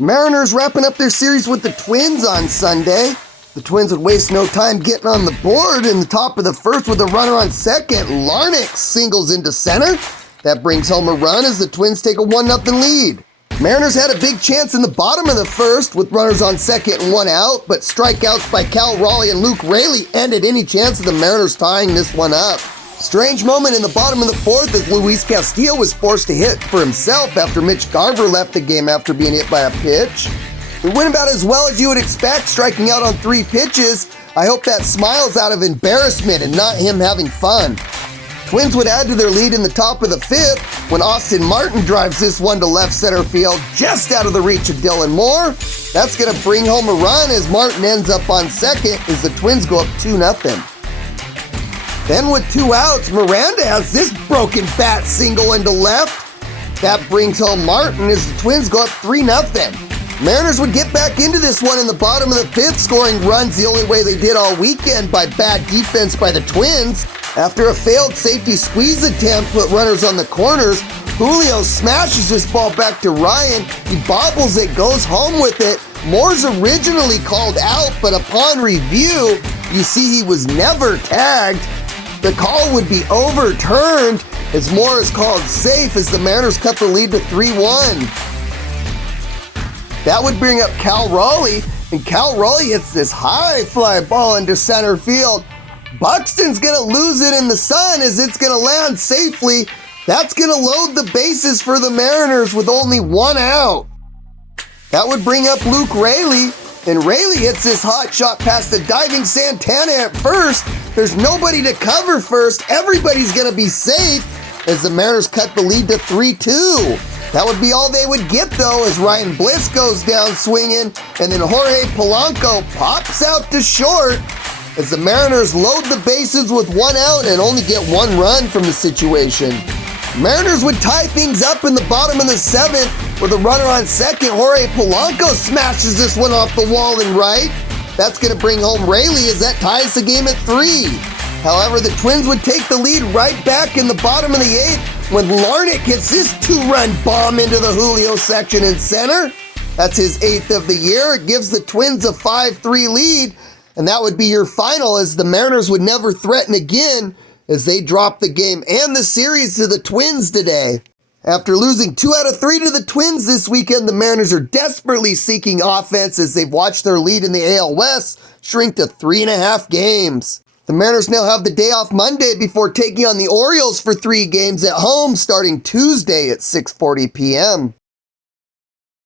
Mariners wrapping up their series with the Twins on Sunday. The Twins would waste no time getting on the board in the top of the first with a runner on second. Larnach singles into center. That brings home a run as the Twins take a 1-0 lead. Mariners had a big chance in the bottom of the first with runners on second and one out, but strikeouts by Cal Raleigh and Luke Raley ended any chance of the Mariners tying this one up. Strange moment in the bottom of the fourth as Luis Castillo was forced to hit for himself after Mitch Garver left the game after being hit by a pitch. It went about as well as you would expect, striking out on 3 pitches. I hope that smile's out of embarrassment and not him having fun. Twins would add to their lead in the top of the fifth when Austin Martin drives this one to left center field just out of the reach of Dylan Moore. That's going to bring home a run as Martin ends up on second as the Twins go up 2-0. Then with 2 outs, Miranda has this broken bat single into left. That brings home Martin as the Twins go up 3-0. Mariners would get back into this one in the bottom of the fifth, scoring runs the only way they did all weekend by bad defense by the Twins. After a failed safety squeeze attempt put runners on the corners, Julio smashes this ball back to Ryan. He bobbles it, goes home with it. Moore's originally called out, but upon review, you see he was never tagged. The call would be overturned as Moore is called safe as the Mariners cut the lead to 3-1. That would bring up Cal Raleigh, and Cal Raleigh hits this high fly ball into center field. Buxton's going to lose it in the sun as it's going to land safely. That's going to load the bases for the Mariners with only 1 out. That would bring up Luke Raley, and Raley hits this hot shot past the diving Santana at first. There's nobody to cover first. Everybody's going to be safe as the Mariners cut the lead to 3-2. That would be all they would get, though, as Ryan Bliss goes down swinging, and then Jorge Polanco pops out to short as the Mariners load the bases with 1 out and only get 1 run from the situation. Mariners would tie things up in the bottom of the 7th with a runner on second. Jorge Polanco smashes this one off the wall and right. That's going to bring home Raley as that ties the game at 3. However, the Twins would take the lead right back in the bottom of the 8th when Larnach hits this 2-run bomb into the Julio section in center. That's his 8th of the year. It gives the Twins a 5-3 lead, and that would be your final as the Mariners would never threaten again as they drop the game and the series to the Twins today. After losing 2 out of 3 to the Twins this weekend, the Mariners are desperately seeking offense as they've watched their lead in the AL West shrink to 3.5 games. The Mariners now have the day off Monday before taking on the Orioles for 3 games at home starting Tuesday at 6:40 p.m.